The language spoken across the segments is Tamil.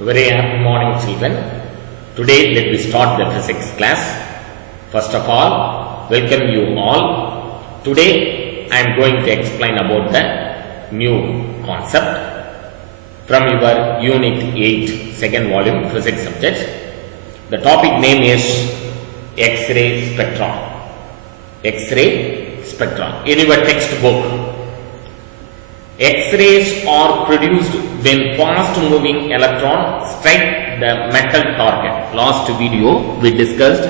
Very happy morning, children. Today let me start the physics class. First of all, welcome you all. Today I am going to explain about the new concept from your unit 8 second volume physics subject. The topic name is X-ray spectra. X-ray spectra. In your textbook, X-rays are produced when fast moving electrons strike the metal target. Last video we discussed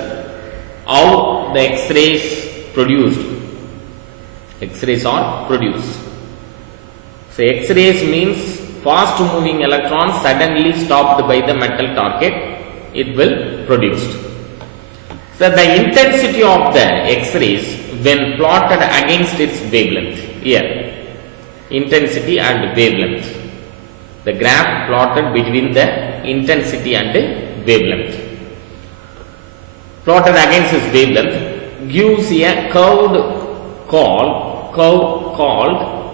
how the X-rays produced. X-rays are produced. So X-rays means fast moving electrons suddenly stopped by the metal target, it will produced. So the intensity of the X-rays when plotted against its wavelength. Here, intensity and wavelength. The graph plotted between the intensity and wavelength. Plotted against its wavelength gives a curve called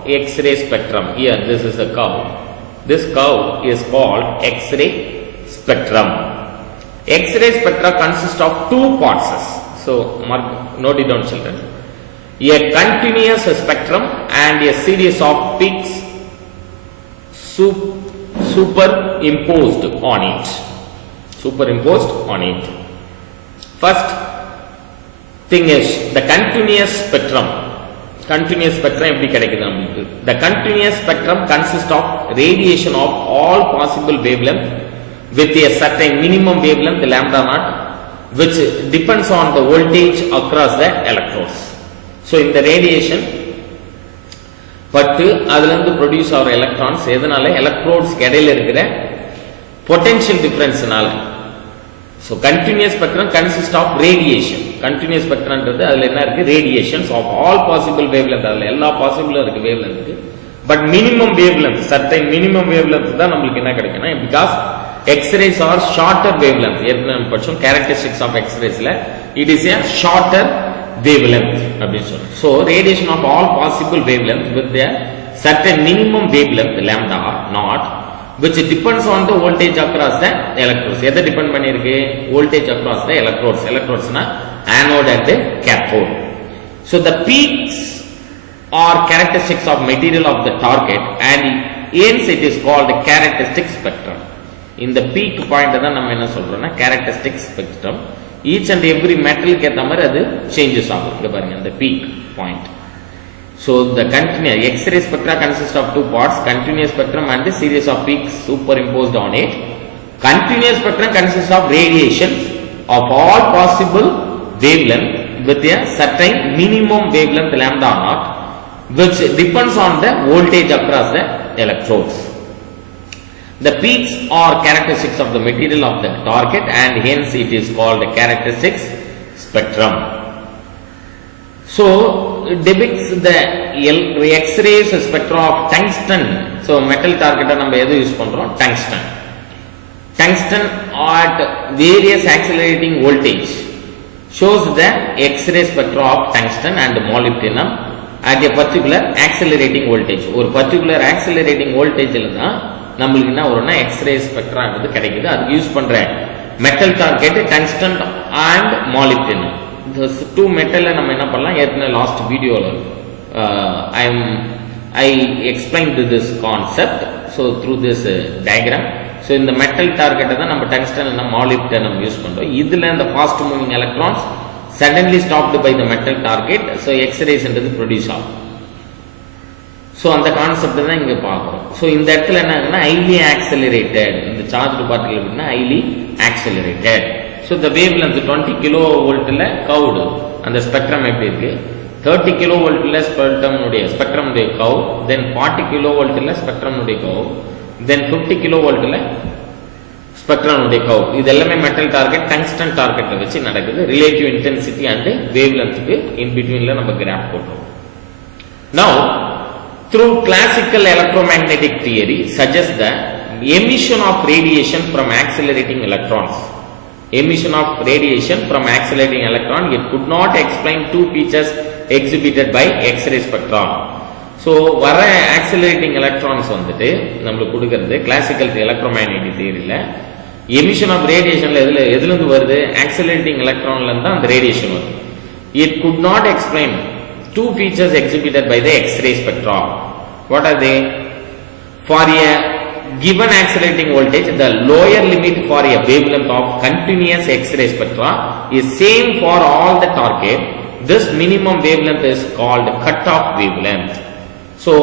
X-ray spectrum. Here, this is a curve. This curve is called X-ray spectrum. X-ray spectra consists of two parts. So, note it down, children. A continuous spectrum and a series of peaks superimposed on it. First thing is the continuous spectrum. The continuous spectrum consists of radiation of all possible wavelength with a certain minimum wavelength lambda naught, which depends on the voltage across the electrodes. So, in the radiation, அதிலிருந்து produce our electrons, எதனால electrodes இடையில இருக்கிற potential differenceனால. So, continuous spectrum consists of radiation. Continuous spectrum ன்றது அதுல என்ன இருக்கு? Radiations of all possible wavelength. அதுல எல்லா possible இருக்கு wavelength. But minimum wavelength, certain minimum wavelength தான் நமக்கு என்ன கிடைக்கும்னா, because X-rays are shorter wavelength. ஏற்கனவே படிச்சோம் characteristics of X-raysல, it is a shorter wavelength. So, radiation of all possible wavelengths with a certain minimum wavelength lambda naught, which depends on the voltage across the electrodes. எதை depend பண்ணிருக்கு? Voltage across the electrodes. Electrodes na anode and cathode. So, the peaks are characteristics of material of the target and hence it is called characteristic spectrum. In the peak point தான் நம்ம என்ன சொல்றோம்னா characteristic spectrum. Each and every metal கேத்த மாதிரி அது changes ஆகும். இங்க பாருங்க the peak point. So the continuous X-ray spectra consists of two parts, continuous spectrum and the series of peaks superimposed on it. Continuous spectrum consists of radiations of all possible wavelength with a certain minimum wavelength lambda naught, which depends on the voltage across the electrodes. The peaks are characteristics of the material of the target and hence it is called a characteristics spectrum. So, it depicts the X-rays spectra of tungsten. So, metal target நம்ம எது யூஸ் பண்றோம்? Tungsten. Tungsten at various accelerating voltage shows the X-ray spectra of tungsten and molybdenum at a particular accelerating voltage. ஒரு particular accelerating voltage தான் நம்மளுக்கு என்ன வரும்னா X-ray spectra வந்து கிடைக்குது. அதுக்கு யூஸ் பண்ற metal target tungsten and molybdenum. The two metal நம்ம என்ன பண்ணலாம்? ஏற்கனவே லாஸ்ட் வீடியோல I explained this concept. So through this diagram. So இந்த metal target தான் நம்ம tungsten and molybdenum யூஸ் பண்றோம். இதுல இந்த fast moving electrons suddenly stopped by the metal target. So X-rays ன்றது produce ஆகும். So அந்த கான்செப்ட் தான் இங்க பார்க்கிறோம். So இந்த இடத்துல என்ன ஆகுதுன்னா highly accelerated. இந்த charged particle அப்படினா highly accelerated. So the wavelength 20 kilovoltல curved. அந்த ஸ்பெக்ட்ரம் எப்படி இருக்கு? 30 kilovoltல ஸ்பெக்ட்ரம் உடைய curve, then 40 kilovoltல ஸ்பெக்ட்ரம் உடைய curve, then 50 kilovoltல ஸ்பெக்ட்ரம் உடைய curve. இது எல்லாமே மெட்டல் டார்கெட் டங்ஸ்டன் டார்கெட்ல வச்சு நடக்குது. ரிலேட்டிவ் இன்டென்சிட்டி and wavelengthக்கு in betweenல நம்ம கிராஃப் போட்டோம். Now through classical electromagnetic theory suggests the emission of radiation from accelerating electrons. Emission of radiation from accelerating electron, it could not explain two features exhibited by X-ray spectrum. So வர ஆக்சிலரேட்டிங் எலக்ட்ரான்ஸ் வந்துட்டு நம்மளுக்கு கொடுக்கறது கிளாசிக்கல் எலக்ட்ரோமேக்னெட்டிக் தியரியில் எமிஷன் ஆஃப் ரேடியேஷன்ல எதுலேருந்து வருது? ஆக்சிலரேட்டிங் எலக்ட்ரான்லேருந்து தான் அந்த ரேடியேஷன் வருது. It could not explain two features exhibited by the X-ray spectra. What are they? For a given accelerating voltage, the lower limit for a wavelength of continuous X-ray spectra is same for all the target. This minimum wavelength is called cutoff wavelength. So,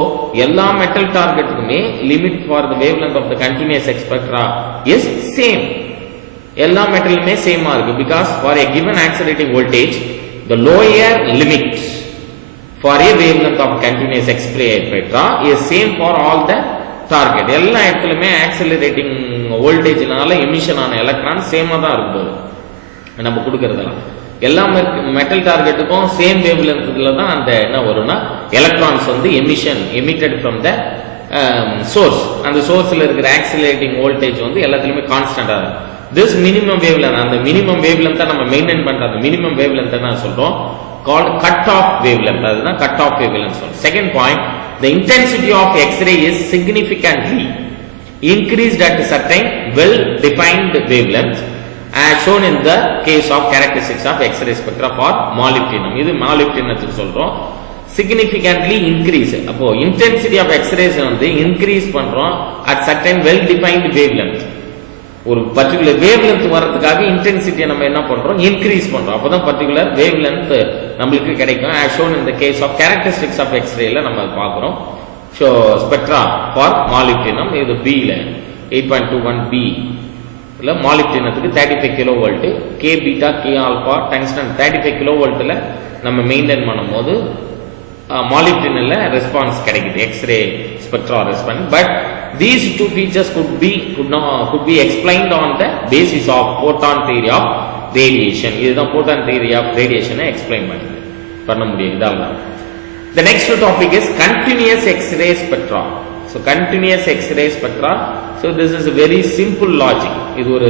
எல்லா metal targetக்குமே limit for the wavelength of the continuous X spectra is same. எல்லா metalலுமே same இருக்கு because for a given accelerating voltage, the lower limit for a wavelength of continuous X spectra is same for all the target. எல்லா இடத்துலயுமே ஆக்சிலரேட்டிங் வோல்டேஜ்னால எமிஷன் ஆன எலக்ட்ரான் சேமா தான் இருக்குது. நம்ம கொடுக்கறதெல்லாம் எல்லா மெட்டல் டார்கெட்டுக்கும் சேம் வேவ் லென்த்ல தான் அந்த என்ன வரும்னா எலக்ட்ரான்ஸ் வந்து எமிட்டட் ஃப்ரம் த சோர்ஸ். அந்த சோர்ஸ்ல இருக்கிற ஆக்சிலரேட்டிங் வோல்டேஜ் வந்து எல்லாத்துலயுமே கான்ஸ்டன்டா இருக்கும். திஸ் மினிமம் வேவ் லென்த், அந்த மினிமம் வேவ் லென்த் நம்ம மெயின்டைன் பண்ற அந்த மினிமம் வேவ் லென்த் என்ன சொல்றோம்? called cut-off wavelength. அதுதான் cut-off wavelength. Second point, the intensity of X-ray is significantly increased at certain well-defined wavelengths, as shown in the case of characteristics of X-ray spectra for molybdenum. இது molybdenum சொல்றோம். significantly increase. அப்போ intensity of X-rays வந்து increase பண்றோம் at certain well-defined wavelength. ஒரு பர்டிகுலர் வேவ் லென்த் வரதுக்காக இன்டென்சிட்டியை நம்ம என்ன பண்றோம்? இன்க்ரீஸ் பண்றோம். அப்பதான் பர்டிகுலர் வேவ் லென்த் நம்மளுக்கு கிடைக்கும். as shown in the case of characteristics of X-rayல நம்ம பார்க்கிறோம். so spectra for molybdenum இது B ல 8.21 B இல்ல molybdenumக்கு 35 kV K beta K alpha tungsten 35 kV நம்ம மெயின்டைன் பண்ணும்போது molybdenumல ரெஸ்பான்ஸ் கிடைக்குது, X-ray spectra response. but these two features could be explained on the basis of photon theory of radiation. இதுதான் photon theory of radiation explain பண்ண முடியும். இதெல்லாம் the next topic is continuous X-ray spectra. so continuous X-ray spectra, so this is a very simple logic. இது ஒரு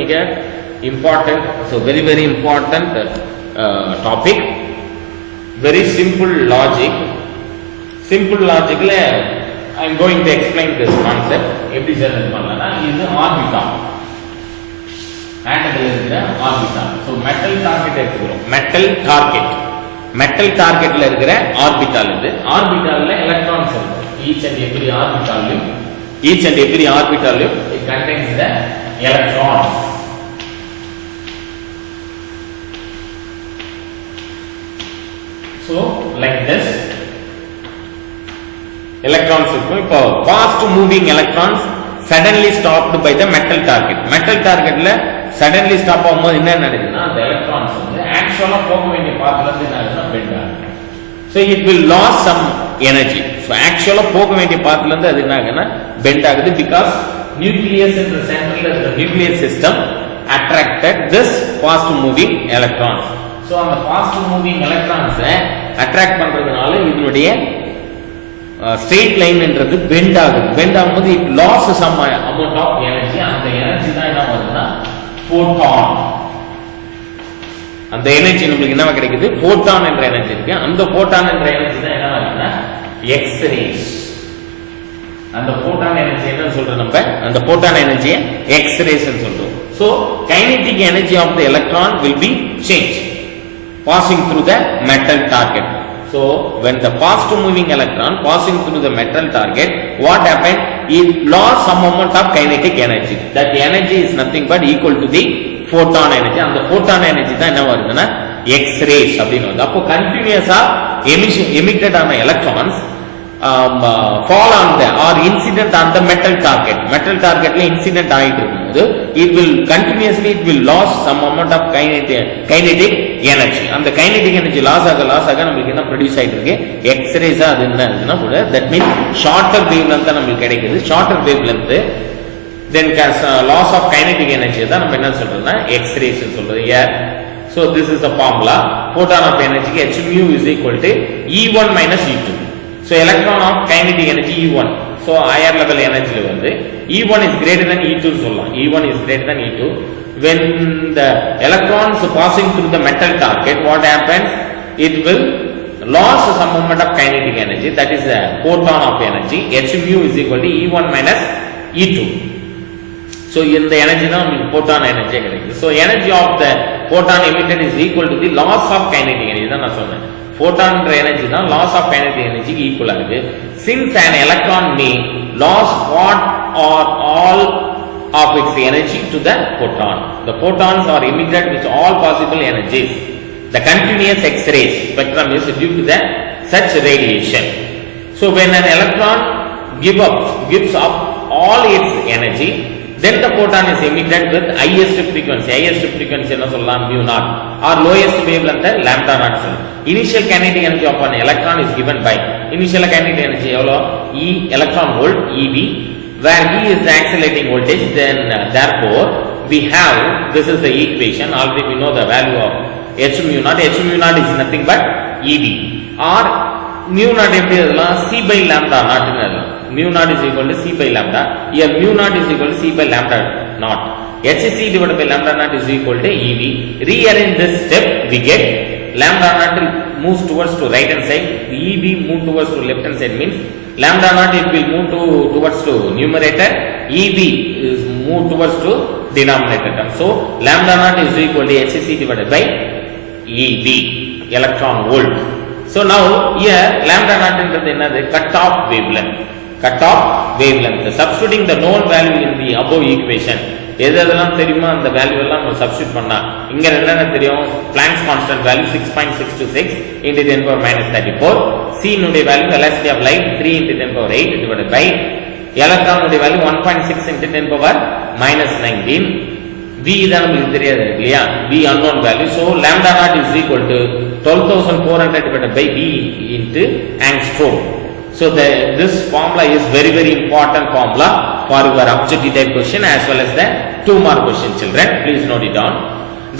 மிக important, so very important topic. very simple logic. I am going to explain this concept. எப்படி சார் பண்ணலாம்? இது ஆர்பிட்டால், ஆட்டத்தில் இருக்கிற ஆர்பிட்டால். ஸோ மெட்டல் டார்கெட் எடுத்துக்கிறோம். மெட்டல் டார்கெட்ல இருக்கிற ஆர்பிட்டால் இது. ஆர்பிட்டால்ல எலக்ட்ரான்ஸ் இருக்கு. ஈச் அண்ட் எவ்ரி ஆர்பிட்டால்லையும் it contains the electrons. so like this electrons இருக்கும். இப்போ fast moving electrons suddenly stopped by the metal targetல suddenly stop ஆகும்போது என்ன நடக்குதுன்னா அந்த electrons வந்து ஆக்சுவலா போக வேண்டிய பாத்ல இருந்து என்ன ஆகுதுன்னா பெண்ட் ஆகுது. so it will lose some energy. so ஆக்சுவலா போக வேண்டிய பாத்ல இருந்து அது என்ன ஆகுதுன்னா பெண்ட் ஆகுது because nucleus in the center of the nuclear system attracted this fast moving electrons. so அந்த fast moving electrons attract பண்றதுனால இதனுடைய ஸ்ட்ரெயிட் லைன் என்றது பெண்ட் ஆகும்போது it loss some amount of energy. அந்த எனர்ஜி தான் என்ன வருதுன்னா போட்டான். அந்த எனர்ஜி நம்மளுக்கு என்ன கிடைக்குது? போட்டான் என்ற எனர்ஜி இருக்கு. அந்த போட்டான் என்ற எனர்ஜி தான் என்ன ஆகுதுன்னா எக்ஸ்ரேஸ். அந்த போட்டான் எனர்ஜி என்ன சொல்றோம் நம்ம? அந்த போட்டான் எனர்ஜியை எக்ஸ்ரேஸ் சொல்றோம். so kinetic energy of the electron will be changed passing through the metal target. so when the fast moving electron passing through the metal target, what happened? it lost some amount of kinetic energy. that energy is nothing but equal to the photon energy. அந்த photon energy தான் என்ன வருதுன்னா X-rays அப்படின்னு வருது. அப்போ கண்டினியூஸா emitted ஆன electrons fall on the or incident on the metal targetல incident ஆயிட்டு இருக்கும்போது it will continuously lose some amount of kinetic energy. அந்த kinetic energy loss ஆக நமக்கு என்ன ப்ரொடியூஸ் ஆயிட்டு இருக்கு? X-rays. அது என்னன்னா கூட that means shorter wavelength தான் நமக்கு கிடைக்குது. shorter wavelength then loss of kinetic energy தான் நம்ம என்ன சொல்றோம்னா X-rays சொல்றது. so this is the formula. photon of energy h mu is equal to E1 minus E2. so electron of kinetic energy E1. so higher level energy வந்து E1 is greater than E2 சொல்லலாம். E1 is greater than E2. when the electrons passing through the metal target, what happens? it will lost some moment of kinetic energy, that is a photon of energy, h mu is equal to E1 minus E2. So in the energy now photon energy. So energy of the photon emitted is equal to the loss of kinetic energy. Photon energy now loss of kinetic energy equal. Since an electron may lose part or all of its energy to the photon, the photons are emitted with all possible energies. The continuous X-rays spectrum is due to the such radiation. So when an electron gives up all its energy, then the photon is emitted with highest frequency. Highest frequency enna sollalam mu naught, or lowest wavelength lambda naught. Initial kinetic energy of an electron is given by initial kinetic energy E electron volt EV, where V is the accelerating voltage. Then therefore we have, this is the equation, already we know the value of h mu naught. H mu naught is nothing but EV, or mu naught எப்படி எழுதலாம், c by lambda naught னு எழுதலாம். Mu naught is equal to c by lambda. Here mu naught is equal to c by lambda naught. hc divided by lambda naught is equal to EV. Rearrange this step, we get lambda naught moves towards to right hand side, EV move towards to left hand side, means lambda naught it will move towards to numerator, EV is move towards to denominator term. So lambda naught is equal to hc divided by EV, electron volt. So now here lambda naught is another cut off wavelength. Cut off wavelength. Substituting the known value in the above equation. எதெல்லாம் தெரியுமா அந்த வேல்யூ எல்லாம் நம்ம சப்ஸ்டிட்யூட் பண்ணா இங்க என்னென்ன தெரியும், Planck's constant value 6.626 into 10 power minus 34, c னுடைய value velocity of light 3 into 10 power 8 divided by electron னுடைய value 1.6 into 10 power minus 19, v தான் நமக்கு தெரியாது இல்லையா, v unknown value. So lambda naught is equal to 12400 divided by v into angstrom. So this formula is very important formula for your objective type question as well as the 2 mark question, children. Please note it down.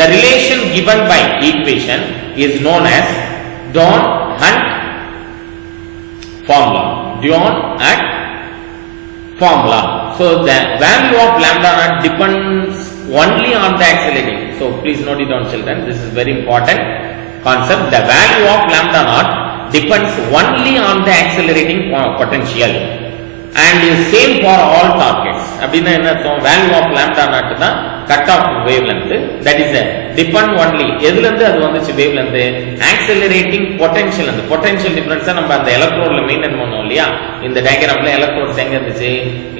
The relation given by equation is known as Dionne-Hunt formula. Dionne-Hunt formula. So the value of lambda naught depends only on the accelerating. So please note it down, children. This is very important concept. The value of lambda naught depends only on the accelerating potential and is same for all targets. அப்படினா என்ன அர்த்தம், value of lambda naught தான் cut off wavelength, that is depend only எதுல இருந்து அது வந்துச்சு wavelength, accelerating potential. அந்த potential difference நம்ம அந்த எலக்ட்ரோட்ல மெயின்டைன் பண்ணோம் இல்லையா, இந்த டயகிராம்ல எலக்ட்ரோட்ஸ் எங்க இருந்துச்சு,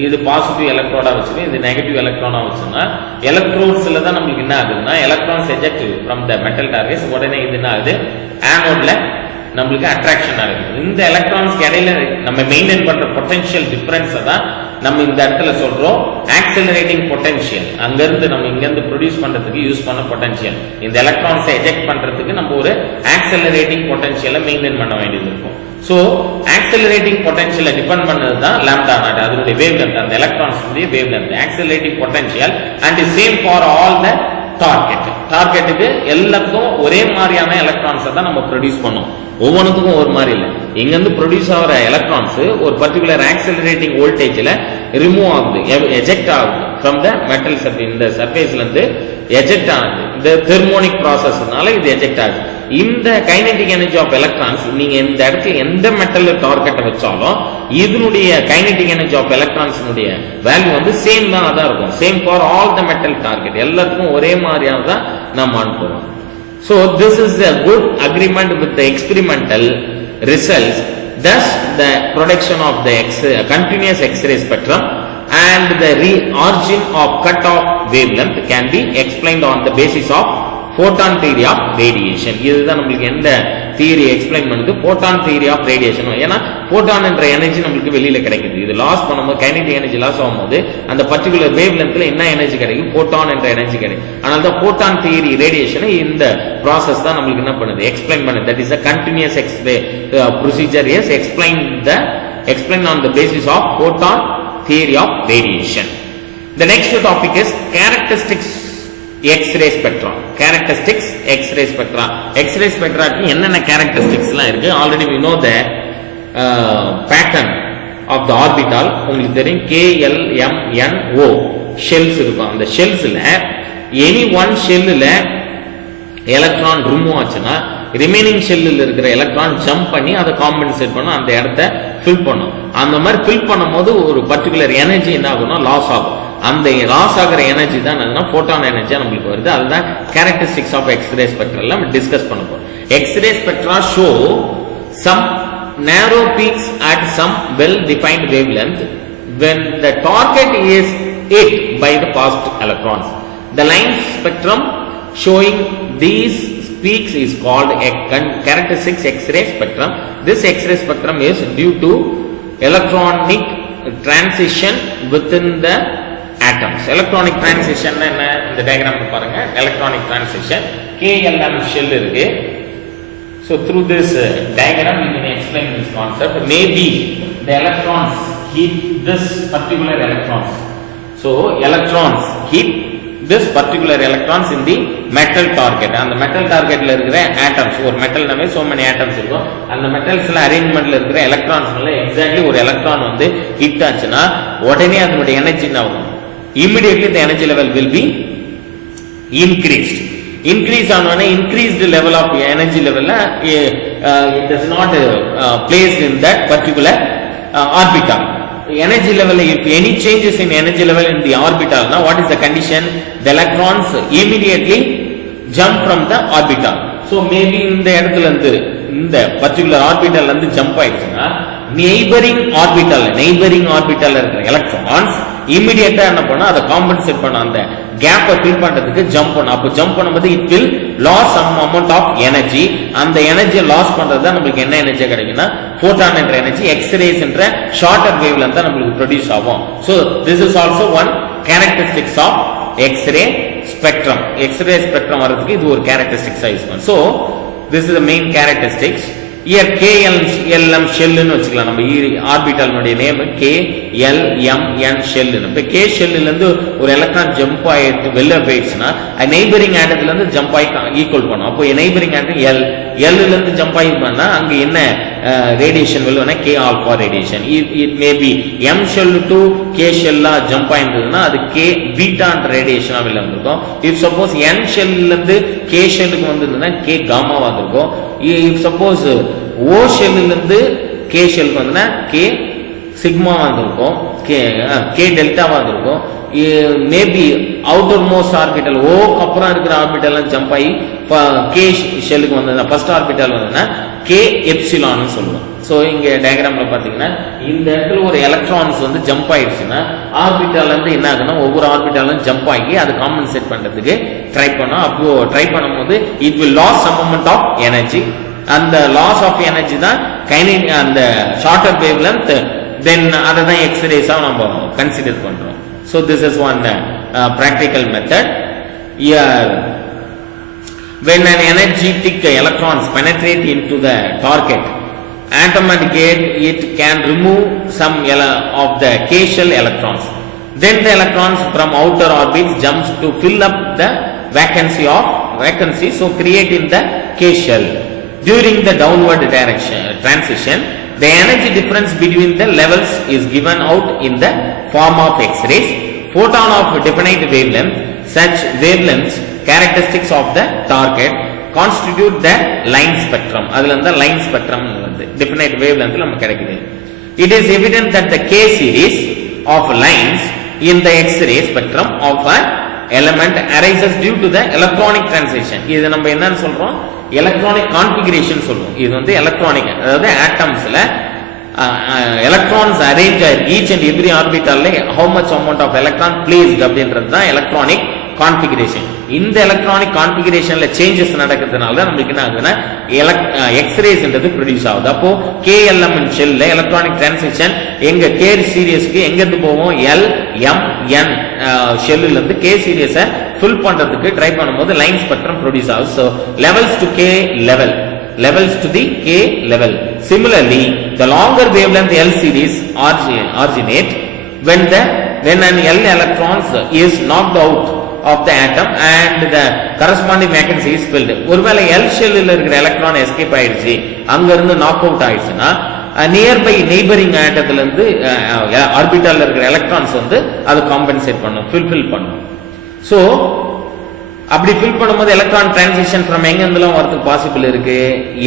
இது பாசிட்டிவ் எலக்ட்ரோடா வச்சுட்டு இது நெகட்டிவ் எலக்ட்ரானா வச்சுனா எலக்ட்ரோட்ஸ்ல தான் நமக்கு என்ன ஆகுதுன்னா electrons eject from the metal targets, உடனே இது என்ன ஆகுது ஆனோட்ல நம்மளுக்கு அட்ராக்ஷன் ஆகுது. இந்த எலக்ட்ரான்ஸ்க்கு இடையில நம்ம மெயின்டைன் பண்ற பொட்டன்ஷியல் டிஃபரன்ஸ் தான் நம்ம இந்த இடத்துல சொல்றோம் ஆக்சிலரேட்டிங் பொட்டன்ஷியல். அங்க இருந்து நம்ம இங்க இருந்து ப்ரொடியூஸ் பண்றதுக்கு யூஸ் பண்ண பொட்டன்ஷியல், இந்த எலக்ட்ரான்ஸை எஜெக்ட் பண்றதுக்கு நம்ம ஒரு ஆக்சிலரேட்டிங் பொட்டன்ஷியலை மெயின்டைன் பண்ண வேண்டியது இருக்கும். சோ ஆக்சிலரேட்டிங் பொட்டன்ஷியலை டிபெண்ட் பண்ணது தான் லாம்டா நாட், அதனுடைய வேவ்லென்த், அந்த electrons wavelength, accelerating potential and same for all the டார்கெட்டுக்கு எல்லாத்துக்கும் ஒரே மாதிரியான எலக்ட்ரான்ஸை தான் நம்ம ப்ரொடியூஸ் பண்ணோம், ஒவ்வொன்றுக்கும் ஒரு மாதிரி இல்லை. இங்கிருந்து ப்ரொடியூஸ் ஆகிற எலக்ட்ரான்ஸ் ஒரு பர்டிகுலர் ஆக்சிலரேட்டிங் வோல்டேஜில் ரிமூவ் ஆகுது, எஜெக்ட் ஆகுது ஃப்ரம் த மெட்டல் சர்ஃபேஸ், இந்த சர்ஃபேஸ்ல இருந்து எஜெக்ட் ஆகுது. இந்த தெர்மோனிக் ப்ராசஸ்னால இது எஜெக்ட் ஆகுது. இந்த கைனெட்டிக் எனர்ஜி ஆஃப் எலக்ட்ரான்ஸ் நீங்க இந்த இடத்துல எந்த மெட்டல் டார்கெட்டை வச்சாலும் இதனுடைய kinetic energy of electrons value வந்து சேம் தான் இருக்கும். Same for all the metal target, எல்லாத்துக்கும் ஒரே மாதிரியாக தான் நம்ம அனுப்புறோம். So this is a good agreement with the experimental results. Thus the production of the continuous X-ray spectrum and the origin of cut-off wavelength can be explained on the basis of photon theory of radiation. இதுதான் நமக்கு எந்த தியரி எக்ஸ்பிளைன் பண்ணுது, photon theory of radiation. ஏன்னா photon என்ற எனர்ஜி நமக்கு வெளியில கிடைக்குது, இது லாஸ் பண்ணும்போது கைனெட்டிக் எனர்ஜி லாஸ் ஆகும்போது அந்த பர்டிகுலர் வேவ் லென்த்ல என்ன எனர்ஜி கிடைக்கும், photon என்ற எனர்ஜி கிடைக்கும். அதனால தான் photon theory radiation இந்த ப்ராசஸ் தான் நமக்கு என்ன பண்ணுது, எக்ஸ்பிளைன் பண்ணுது. that is a continuous X-ray procedure is explained on the basis of photon theory of radiation. The next topic is characteristics X-ray spectrum. Characteristics X-ray spectra. X-ray spectra க்கு என்னென்ன characteristics எல்லாம் இருக்கு, already we know the pattern of the orbital. உங்களுக்கு தெரியும் KLMNO shells இருக்கும். அந்த ஷெல்ஸ்ல எனி ஒன் ஷெல்லுல எலக்ட்ரான் ரிமூவ் ஆச்சுன்னா ரிமைனிங் ஷெல்லில் இருக்கிற எலக்ட்ரான் ஜம்ப் பண்ணி அதை காம்பன்சேட் பண்ணும், அந்த இடத்த ஃபில் பண்ணும். அந்த மாதிரி ஃபில் பண்ணும்போது ஒரு பர்டிகுலர் எனர்ஜி என்ன ஆகும்னா லாஸ் ஆகும். அந்த லாஸ் ஆகிற எனர்ஜி தான் போட்டான் எனர்ஜியா நம்மளுக்கு வருது. அதுதான் கேரக்டரிஸ்டிக்ஸ் ஆஃப் எக்ஸ்ரே ஸ்பெக்ட்ரா நம்ம டிஸ்கஸ் பண்ண போறோம். X-ray spectra show some narrow peaks at some well defined wavelength when the target is hit by the fast electrons. The line spectrum showing these peaks is called a characteristic X-ray spectrum. This X-ray spectrum is due to electronic transition within the atoms. Electronic transition என்ன இந்த டயகிராம் பாருங்க. electronic transition KLM shell இருக்கு. So through this diagram we can explain this concept. Maybe the electrons hit this particular electrons. So electrons hit this particular electrons in the metal target. And the metal target la irukra atoms, or metal name so many atoms irukum. And the metals la arrangement la irukra electrons la exactly ஒரு electron வந்து hit ஆச்சுனா உடனே அதனுடைய எனர்ஜி என்ன ஆகும்? Immediately the energy level will be increased. Increase on increased level of energy level it does not placed in that particular orbital. Energy level, if any changes in energy level in the orbital, now what is the condition? The electrons immediately jump from the orbital. So maybe in the இடத்துல இருந்து இந்த particular orbital வந்து jump ஆயிடுச்சுன்னா neighboring orbital இருக்கிற electrons immediately என்ன பண்ணா அதை காம்பன்சேட் பண்ண அந்த கேப்பை ஃபில் பண்றதுக்கு ஜம்ப் பண்ணும். அப்போ ஜம்ப் பண்ணும்போது it will loss some amount of energy. அந்த எனர்ஜியை லாஸ் பண்றது தான் நம்மளுக்கு என்ன எனர்ஜி கிடைக்குன்னா போட்டான் என்ற எனர்ஜி, எக்ஸ்ரேஸ் என்ற ஷார்ட்டர் வேவ்ல தான் நம்மளுக்கு ப்ரொடியூஸ் ஆகும். So this is also one characteristics of X-ray spectrum. X-ray spectrum வரதுக்கு இது ஒரு கேரக்டரிஸ்டிக்ஸா யூஸ் பண்ணும். So this is the main characteristics. Here KLM shell னு வச்சுக்கலாம். நம்ம ஆர்பிட்டாலுடைய நேம் KLMN shell. இப்ப K shell ல இருந்து ஒரு எலக்ட்ரான் ஜம்ப் ஆயிட்டு வெளில போயிடுச்சுன்னா நெய்பரிங் ஆட்டத்துல இருந்து ஜம்ப் ஆகி ஈக்குவல் பண்ணும். அப்போ நெய்பரிங் ஆட்டம் L ல இருந்து ஜம்ப் ஆகி பண்ணா அங்க என்ன ரேடியேஷன் வெளிவனா K alpha radiation. It may be M shell to K shell jump ஆயிருந்ததுன்னா அது K பீட்டா ரேடியேஷனா வெளில வந்திருக்கும். இஃப் சப்போஸ் N shell ல இருந்து K shell க்கு வந்திருந்ததுன்னா K காமாவா வந்திருக்கும். இஃப் சப்போஸ் O shell இருந்து K shell வந்தனா K சிக்மா வந்திருக்கும், K டெல்டா வந்திருக்கும். Maybe outer most orbital O அப்புறம் இருக்கிற ஆர்பிட்டல் ஜம்ப் ஆகி K ஷெல்லுக்கு வந்ததுன்னா ஃபர்ஸ்ட் ஆர்பிட்டல் வந்ததுன்னா K எப்சிலான்னு சொல்லுவோம். ஸோ இங்க டயக்ராம்ல பாத்தீங்கன்னா இந்த இடத்துல ஒரு எலக்ட்ரான்ஸ் வந்து ஜம்ப் ஆயிடுச்சுன்னா ஆர்பிட்டால இருந்து என்ன ஆகுதுன்னா ஒவ்வொரு ஆர்பிட்டாலும் ஜம்ப் ஆகி அதை காம்பன்சேட் பண்றதுக்கு ட்ரை பண்ணோம். அப்போ ட்ரை பண்ணும்போது it will loss some amount of energy. அந்த லாஸ் ஆஃப் எனர்ஜி தான் அந்த ஷார்ட்டர் வேவ் லென்த், தென் அதை தான் எக்ஸ்ரேஸா நம்ம கன்சிடர் பண்றோம். So this is one practical method. Here when an energetic electrons penetrate into the target atom and gate, it can remove some of the K shell electrons. Then the electrons from outer orbits jumps to fill up the vacancy, so creating the K shell. During the downward transition, the energy difference between the levels is given out in the form of X-rays. Photon of definite wavelength, such wavelengths characteristics of the target constitute the line spectrum. அதுல இருந்து line spectrum வந்து definite wavelength நம்ம கிடைக்குது. It is evident that the K series of lines in the X-ray spectrum of an element arises due to the electronic transition. இது நம்ம என்னன்னு சொல்றோம்? எலக்ட்ரானிக் கான்ஃபிகரேஷன் சொல்லுவோம். இது வந்து எலக்ட்ரானிக், அதாவது ஆட்டம்ஸ்ல electrons arrange each and every ஆர்பிட்டால்ல how much amount of electron placed அப்படின்றது தான் எலக்ட்ரானிக் கான்ஃபிகரேஷன். இந்த எலக்ட்ரானிக் கான்ஃபிகரேஷன்ல சேஞ்சஸ் நடக்கிறதுனால தான் நம்மளுக்கு என்ன ஆகுதுன்னா எக்ஸ்ரேஸ்ன்றது ப்ரொடியூஸ் ஆகுது. அப்போ KLM ஷெல்ல எலக்ட்ரானிக் டிரான்சிஷன் எங்க K சீரியஸ்க்கு எங்க இருந்து போவோம்? LMN ஷெல்லுல இருந்து K சீரியஸை ஃபில் பண்றதுக்கு ட்ரை பண்ணும்போது லைன் ஸ்பெக்ட்ரம் ப்ரொடியூஸ் ஆகுது. So levels to K level. Similarly, the longer wavelength L series originate when an L electrons is knocked out of the atom and the corresponding vacancy is filled. ஒருவேளை L shell ல இருக்கிற எலக்ட்ரான் எஸ்கேப் ஆயிடுச்சு, அங்க இருந்து நாக் அவுட் ஆயிடுச்சுன்னா நியர்பை நெய்பரிங் ஆட்டத்துல இருந்து ஆர்பிட்டால இருக்கிற எலக்ட்ரான்ஸ் வந்து அது காம்பன்சேட் பண்ணும், ஃபில் பண்ணும். ஸோ அப்படி ஃபில் பண்ணும்போது எலக்ட்ரான் டிரான்சிஷன் ஃப்ரம் எங்க இருந்தெல்லாம் வரதுக்கு பாசிபிள் இருக்கு?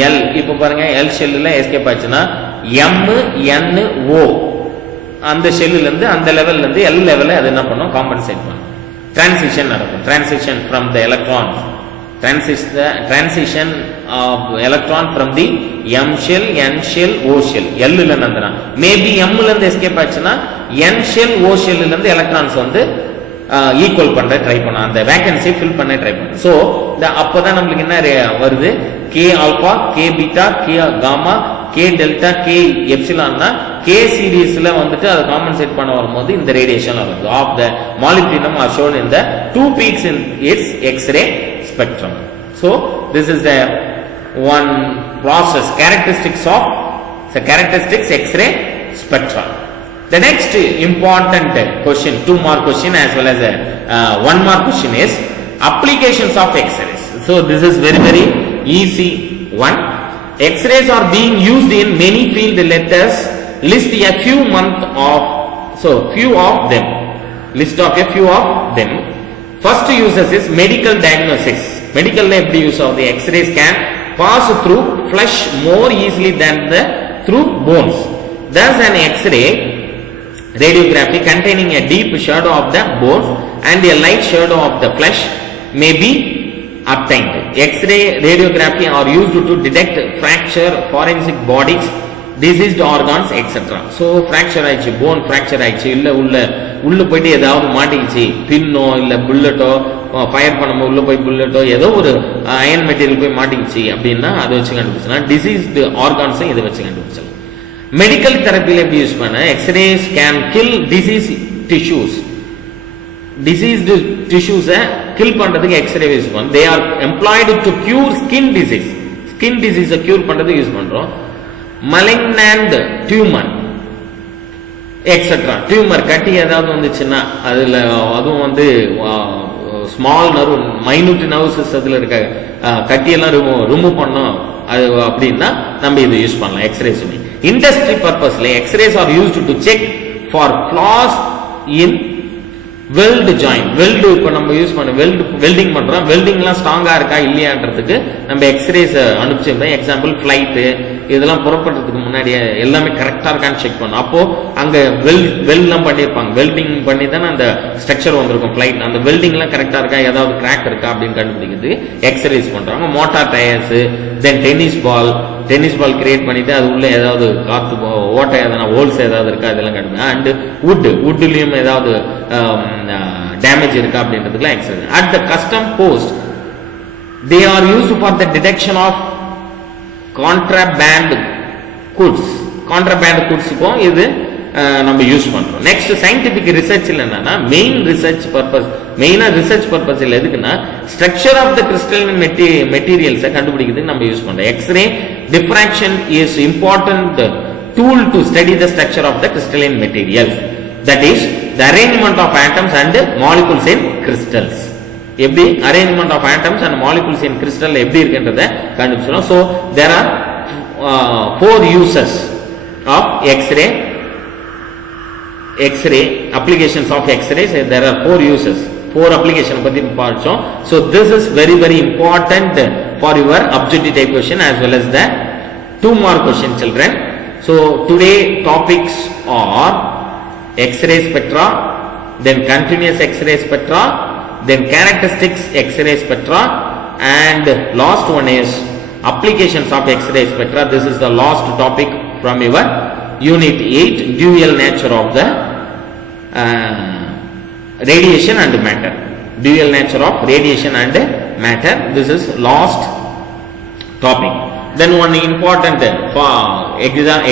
எல். இப்போ பாருங்க, எல் ஷெல்லுல எஸ்கேப் ஆச்சுன்னா MNO அந்த ஷெல்லுல இருந்து அந்த லெவல்ல இருந்து எல் லெவல்ல அது என்ன பண்ணும்? காம்பன்சேட் பண்ணும். டிரான்சிஷன் நடக்கும். Transition from the electron, transition of electron from the M shell, N shell, O shell. L ல இருந்து மேபி M ல இருந்து எஸ்கேப் ஆச்சுன்னா N shell, O shell ல இருந்து எலக்ட்ரான்ஸ் வந்து ஈக்குவல் பண்ண ட்ரை பண்ணும், அந்த வேகன்சி ஃபில் பண்ண ட்ரை பண்ணும். ஸோ அப்பதான் நம்மளுக்கு என்ன வருது? K alpha, K beta, K gamma, K delta, K எப்சிலான்னா கே சீரீஸ்ல வந்துட்டு அதை காம்பன்சேட் பண்ண வரும்போது இந்த ரேடியேஷன் வருது. Of the molecule are shown in the 2 peaks in its X-ray spectrum. So this is the one process, characteristics X-ray spectra. The next important question, 2 mark question as well as a 1 mark question is applications of X-rays. So this is very very easy one. X-rays are being used in many field. Let us list a few of them. List of a few of them. First uses is medical diagnosis. Medical la eppadi use of the X-rays can pass through flesh more easily than through bones. Thus an X-ray radiography containing a deep shadow of the bones and a light shadow of the flesh may be obtained. X-ray radiography are used to detect fracture, forensic bodies, diseased organs, etc. So fracture ஆயிடுச்சு, போன் ஃப்ராக்சர் ஆயிடுச்சு, இல்ல உள்ள போயிட்டு ஏதாவது மாட்டிக்கிச்சு, பின்னோ இல்ல புல்லட்டோ, ஃபயர் பண்ணும்போது உள்ள போய் புல்லட்டோ ஏதோ ஒரு அயன் மெட்டீரியல் போய் மாட்டிக்கிச்சு அப்படின்னா அதை வச்சு கண்டுபிடிச்சலாம். டிசீஸ்டு ஆர்கான்ஸை இதை வச்சு கண்டுபிடிச்சலாம். மெடிக்கல் தெரப்பியில் எப்படி யூஸ் பண்ண? X rays can kill disease tissues. Diseased டிஷ்யூஸை கில் பண்றதுக்கு எக்ஸ்ரே யூஸ் பண்ணும். They are employed to cure skin disease. Skin டிசீஸை கியூர் பண்றதுக்கு யூஸ் பண்றோம். Malignant tumour etcetera. டியூமர் கட்டி ஏதாவது வந்துச்சுன்னா அதுல அதுவும் வந்து ஸ்மால் நர்வ், மைனூட் நர்வ்ஸ் அதுல இருக்க கட்டியெல்லாம் ரிமூவ் பண்ணோம் அது அப்படின்னா நம்ம இது யூஸ் பண்ணலாம். எக்ஸ்ரேஸ் இண்டஸ்ட்ரி பர்பஸ்ல X rays are used to check for flaws in weld joint. Weld இப்போ நம்ம யூஸ் பண்ண வெல்டிங் பண்றோம், வெல்டிங்லாம் ஸ்ட்ராங்கா இருக்கா இல்லையான்றதுக்கு நம்ம எக்ஸ்ரேஸ் அனுப்பிச்சிருந்தோம். எக்ஸாம்பிள் ஃபிளைட்டு இதெல்லாம் புறப்படுறதுக்கு முன்னாடி எல்லாமே கரெக்டா இருக்கான்னு செக் பண்ணோம். அப்போ அங்க வெல்ட்லாம் பண்ணியிருப்பாங்க, வெல்டிங் பண்ணி தானே அந்த ஸ்ட்ரக்சர் வந்திருக்கும் ஃபிளைட். அந்த வெல்டிங்லாம் கரெக்டா இருக்கா, ஏதாவது கிராக் இருக்கா அப்படின்னு கண்டுபிடிக்கிறது எக்ஸ்ரேஸ் பண்றாங்க. மோட்டார் டயர்ஸ், தென் டென்னிஸ் பால் கிரியேட் பண்ணிட்டு அது உள்ள ஏதாவது காத்து ஓட்டை எதனா ஹோல்ஸ் ஏதாவது இருக்கா இதெல்லாம் கண்டுபிடிக்கும். அண்ட் வுட்லயும் ஏதாவது டேமேஜ் இருக்கா அப்படின்றதுக்குலாம் X ray. At the custom post they are used for the detection of contraband குட்ஸுக்கும் இது நம்ம யூஸ் பண்றோம். நெக்ஸ்ட் சயின்டிபிக் ரிசர்ச்ல என்னன்னா ரிசர்ச் பர்பஸ் எதுக்குன்னா ஸ்ட்ரக்சர் ஆஃப் த கிறிஸ்டலின் மெட்டீரியல்ஸை கண்டுபிடிக்கிறதுக்கு நம்ம யூஸ் பண்றோம். X ray diffraction is important tool to study the structure of the crystalline materials, that is the arrangement of atoms and molecules in crystals. எப்படி arrangement of atoms and molecules in crystal எப்படி இருக்குன்றதை கண்டுபிடிச்சோம். So there are 4 uses of X-ray applications of X-rays. There are 4 uses, 4 application பத்தி பார்த்தோம். So this is very very important for your objective type question as well as the 2 mark question, children. So today topics are X-ray spectra, then continuous X-ray spectra, then characteristics X-ray spectra, and last one is applications of X-ray spectra. This is the last topic from your unit 8, dual nature of the radiation and matter. Dual nature of radiation and matter. This is last topic. Then one important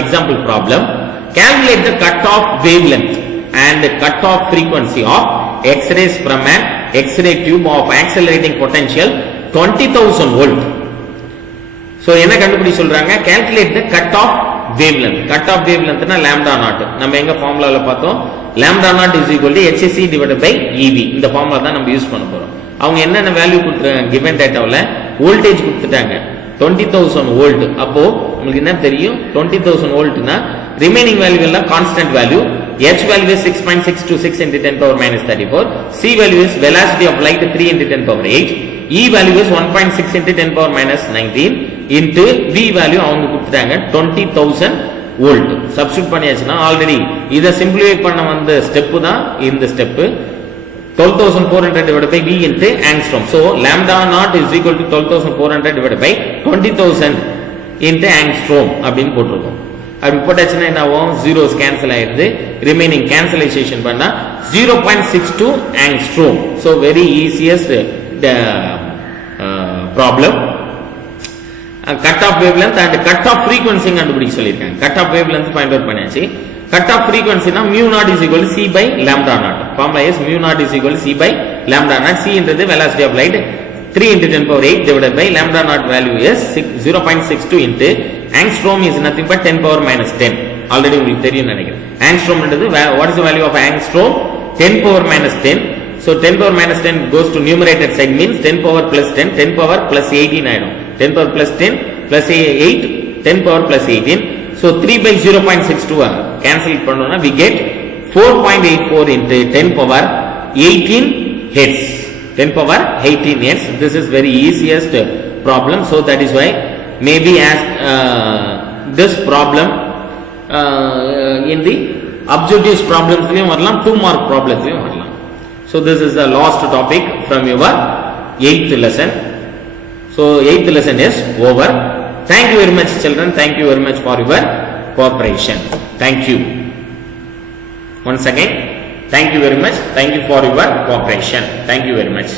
example problem: calculate the cutoff wavelength and cutoff frequency of X-rays from an X-ray tube of accelerating potential 20,000 volt. So என்ன கண்டுபிடி சொல்றாங்க? calculate the cutoff wavelength. cutoff wavelength னா lambda naught. நம்ம எங்க ஃபார்முலால பார்த்தோம், lambda naught is equal to HC divided by EV. இந்த ஃபார்முலா தான் நம்ம யூஸ் பண்ண போறோம். அவங்க என்னென்ன வேல்யூ கொடுத்துறாங்க? given dataல வோல்டேஜ் கொடுத்துட்டாங்க 20,000 வோல்ட். அப்போ உங்களுக்கு என்ன தெரியும் 20,000 வோல்ட்னா ரிமைனிங் வேல்யூ எல்லாம் constant value. h value is 6.626 into 10 power minus 34. c value is velocity of light 3 into 10 power 8. e value is 1.6 into 10 power minus 19 into v value அவங்க கொடுத்துட்டாங்க 20,000 வோல்ட். சப்ஸ்டிட்யூட் பண்ணியாச்சுன்னா ஆல்ரெடி இதை சிம்பிளிஃபை பண்ண வந்த ஸ்டெப் தான் இந்த step. 12,400 divided by V into angstrom. So lambda naught is equal to 12,400 divided by 20,000 into angstrom அப்படின்னு போட்டிருக்கோம். அப்படி போட்டாச்சுன்னா என்ன ஆகும், ஜீரோஸ் கேன்சல் ஆயிருது. ரிமைனிங் கேன்சலைசேஷன் பண்ணா 0.62 angstrom. So very easiest problem. Cut off wave length and cut off frequency கண்டுபிடிக்க சொல்லியிருக்காங்க. Cut off wave length find out பண்ணியாச்சு. Cut off frequency na mu naught is equal to c by lambda naught. Formula is mu naught is equal to c by lambda naught. C என்றது velocity of light 3 into 10 power 8 divided by lambda naught value is 0.62 into angstrom is nothing but 10 power minus 10. Already உங்களுக்கு தெரியும் நினைக்கிறேன். Angstrom என்றது what is the value of angstrom? 10 power minus 10. So 10 power minus 10 goes to numerator side means 10 power plus 10, 10 power plus 18 ஆயிடும். 10 power plus 10 plus 8, 10 power plus 18. So 3 by 0.62 cancel பண்ணோம்னா we get 4.84 into 10 power 18 hertz. 10 power 18 hertz. This is very easiest problem. So that is why maybe as this problem in the objectives problems வரலாம், 2 mark problems வரலாம். So this is the last topic from your 8th lesson. So 8th lesson is over. Thank you very much children. Thank you very much for your cooperation. Thank you. Once again, thank you very much. Thank you for your cooperation. Thank you very much.